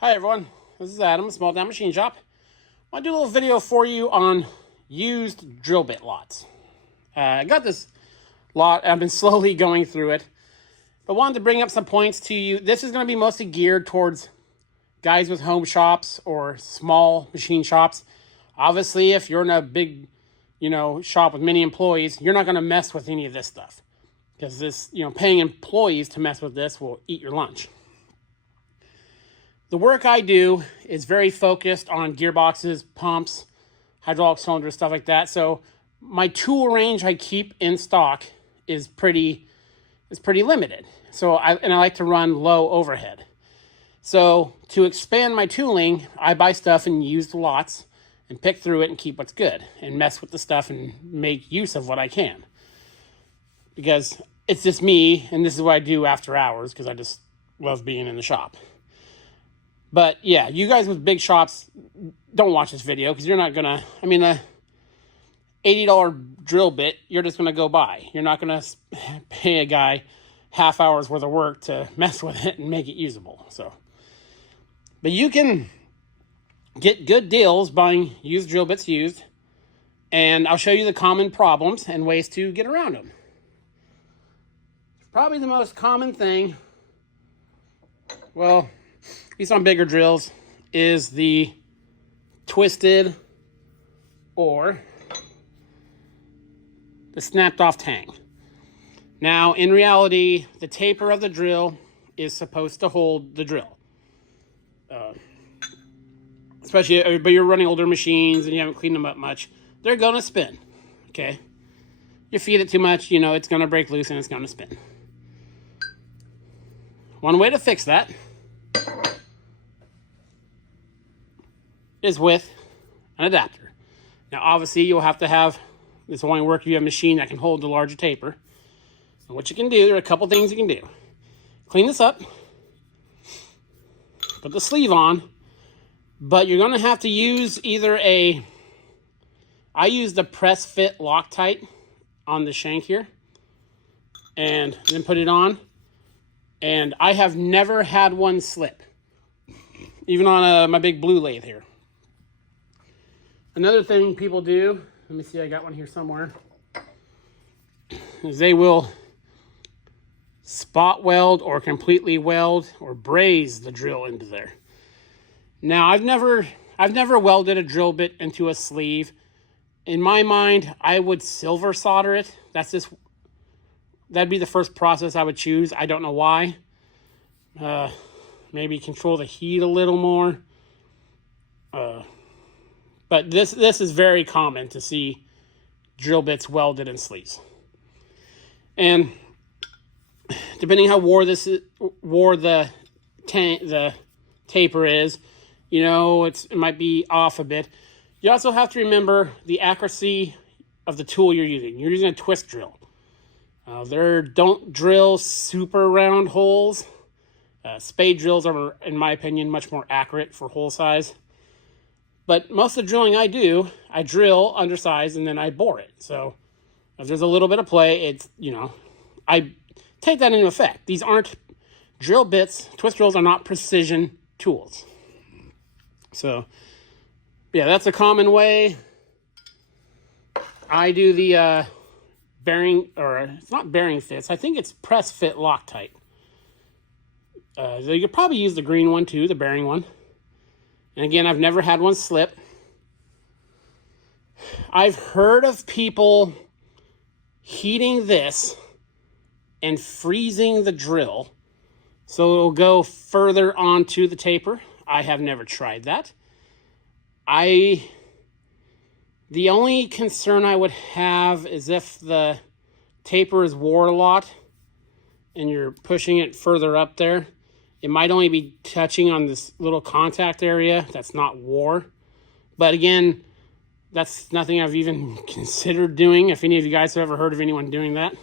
Hi everyone, this is Adam, Small Town Machine Shop. I want to do a little video for you on used drill bit lots. I got this lot, I've been slowly going through it, but wanted to bring up some points to you. This is going to be mostly geared towards guys with home shops or small machine shops. Obviously, if you're in a big, shop with many employees, you're not going to mess with any of this stuff. Because this, paying employees to mess with this will eat your lunch. The work I do is very focused on gearboxes, pumps, hydraulic cylinders, stuff like that. So my tool range I keep in stock is pretty limited. So I like to run low overhead. So to expand my tooling, I buy stuff in used lots and pick through it and keep what's good and mess with the stuff and make use of what I can. Because it's just me, and this is what I do after hours because I just love being in the shop. But yeah, you guys with big shops, don't watch this video because you're not gonna, a $80 drill bit, you're just gonna go buy. You're not gonna pay a guy half hour's worth of work to mess with it and make it usable. But you can get good deals buying used drill bits used, and I'll show you the common problems and ways to get around them. Probably the most common thing, well, at least on bigger drills, is the twisted or the snapped off tang. Now, in reality, the taper of the drill is supposed to hold the drill. Especially, but you're running older machines and you haven't cleaned them up much, they're going to spin, okay? You feed it too much, it's going to break loose and it's going to spin. One way to fix that is with an adapter. Now, obviously, you'll have to have, this will only work if you have a machine that can hold the larger taper. And what you can do, there are a couple things you can do. Clean this up, put the sleeve on, but you're going to have to use I use the press fit Loctite on the shank here, and then put it on. And I have never had one slip, even on my big blue lathe here. Another thing people do, let me see, I got one here somewhere, is they will spot weld or completely weld or braze the drill into there. Now, I've never welded a drill bit into a sleeve. In my mind, I would silver solder it. That'd be the first process I would choose. I don't know why. Maybe control the heat a little more. But this is very common to see drill bits welded in sleeves. And depending how wore the taper is, it might be off a bit. You also have to remember the accuracy of the tool you're using. You're using a twist drill. Don't drill super round holes. Spade drills are, in my opinion, much more accurate for hole size. But most of the drilling I do, I drill undersized and then I bore it. So if there's a little bit of play, I take that into effect. These aren't drill bits. Twist drills are not precision tools. So yeah, that's a common way. I do the bearing, or it's not bearing fits. I think it's press fit Loctite. So you could probably use the green one too, the bearing one. And again, I've never had one slip. I've heard of people heating this and freezing the drill so it'll go further onto the taper. I have never tried that. The only concern I would have is if the taper is wore a lot and you're pushing it further up there, it might only be touching on this little contact area that's not wore. But again, that's nothing I've even considered doing. If any of you guys have ever heard of anyone doing that,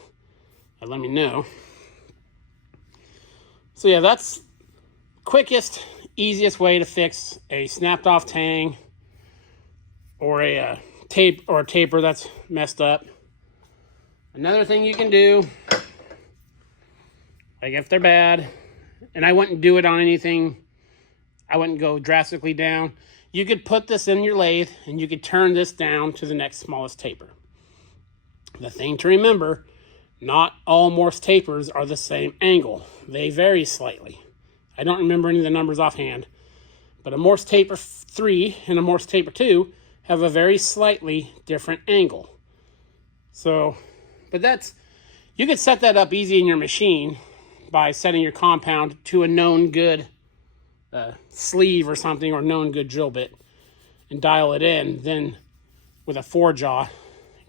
let me know. So yeah, that's quickest, easiest way to fix a snapped off tang or a taper that's messed up. Another thing you can do, like if they're bad, and I wouldn't do it on anything I wouldn't go drastically down. You could put this in your lathe and you could turn this down to the next smallest taper. The thing to remember, not all Morse tapers are the same angle. They vary slightly. I don't remember any of the numbers offhand, but a Morse taper 3 and a Morse taper 2 have a very slightly different angle. So, but you could set that up easy in your machine by setting your compound to a known good sleeve or something, or known good drill bit, and dial it in. Then with a 4-jaw,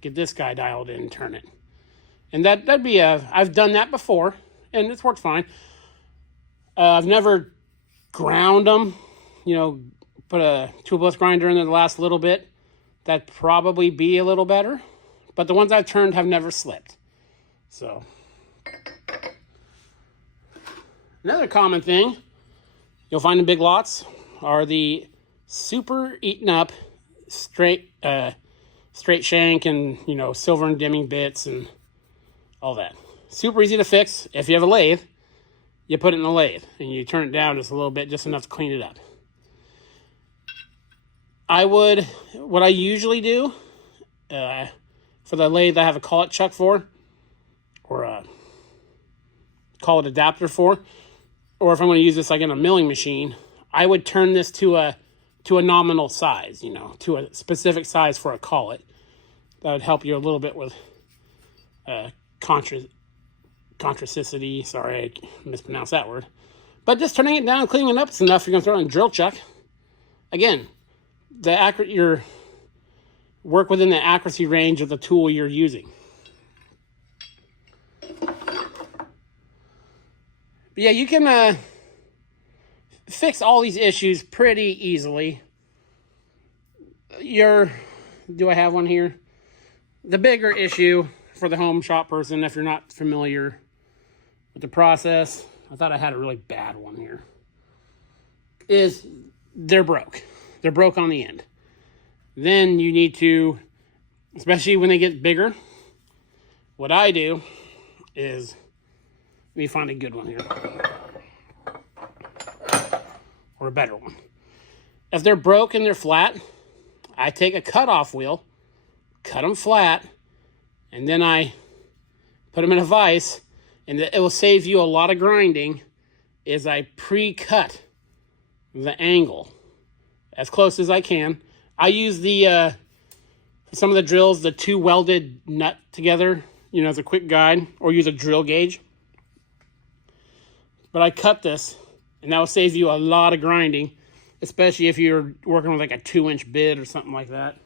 get this guy dialed in and turn it. And that'd be I've done that before, and it's worked fine. I've never ground them, put a tubeless grinder in there the last little bit. That'd probably be a little better. But the ones I've turned have never slipped. So, another common thing you'll find in big lots are the super eaten up straight shank and, silver and dimming bits and all that. Super easy to fix. If you have a lathe, you put it in the lathe and you turn it down just a little bit, just enough to clean it up. What I usually do, for the lathe I have a collet chuck for, or a collet adapter for, or if I'm going to use this like in a milling machine, I would turn this to a nominal size, to a specific size for a collet. That would help you a little bit with contricity. Sorry, I mispronounced that word. But just turning it down and cleaning it up is enough. You're going to throw it in a drill chuck. Again, your work within the accuracy range of the tool you're using. But yeah, you can fix all these issues pretty easily. Do I have one here? The bigger issue for the home shop person, if you're not familiar with the process, I thought I had a really bad one here, is they're broke. They're broke on the end. Then you need to, especially when they get bigger, what I do is, let me find a good one here, or a better one. If they're broke and they're flat, I take a cutoff wheel, cut them flat, and then I put them in a vise, and it will save you a lot of grinding, is I pre-cut the angle as close as I can. I use some of the drills, the 2 welded nut together, as a quick guide, or use a drill gauge. But I cut this, and that will save you a lot of grinding, especially if you're working with like a 2-inch bit or something like that.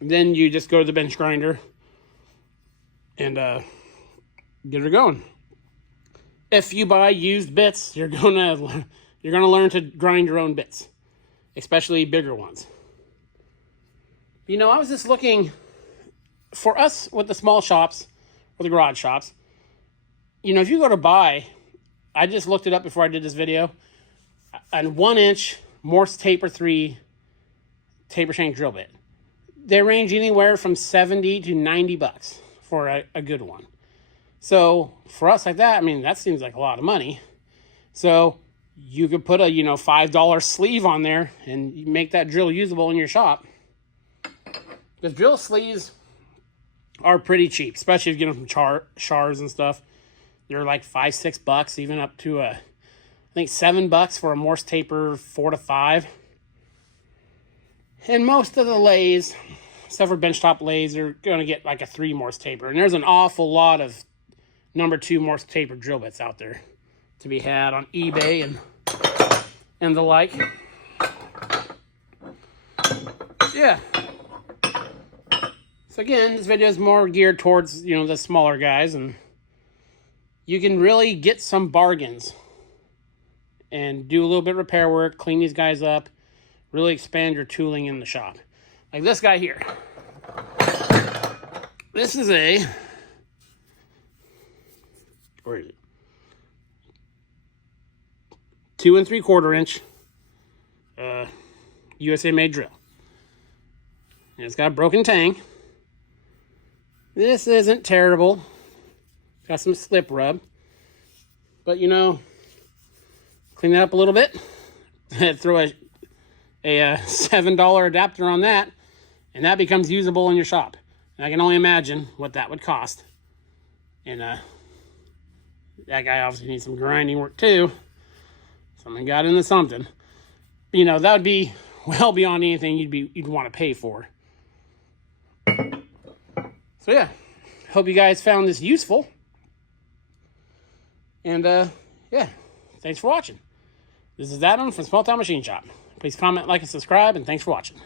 Then you just go to the bench grinder and get her going. If you buy used bits, you're gonna learn to grind your own bits, especially bigger ones. I was just looking for us with the small shops or the garage shops. If you go to buy, I just looked it up before I did this video, a 1-inch Morse Taper 3 taper shank drill bit. They range anywhere from $70 to $90 for a good one. So for us like that, that seems like a lot of money. So you could put a $5 sleeve on there and you make that drill usable in your shop. Because drill sleeves are pretty cheap, especially if you get them from Shars and stuff. They're like $5-6, even up to I think $7 for a Morse Taper 4 to 5. And most of the lathes, except for benchtop lathes, are going to get like a 3 Morse Taper. And there's an awful lot of number 2 Morse Taper drill bits out there to be had on eBay and the like. Yeah. So again, this video is more geared towards, the smaller guys, and you can really get some bargains and do a little bit of repair work, clean these guys up, really expand your tooling in the shop. Like this guy here. This is where is it? 2 3/4 inch USA made drill. And it's got a broken tang. This isn't terrible. Got some slip rub. But clean that up a little bit, throw a $7 adapter on that, and that becomes usable in your shop. And I can only imagine what that would cost. And that guy obviously needs some grinding work too. Something got into something. You know, that would be well beyond anything you'd want to pay for. So yeah, hope you guys found this useful. And yeah, thanks for watching. This is Adam from Small Town Machine Shop. Please comment, like, and subscribe, and thanks for watching.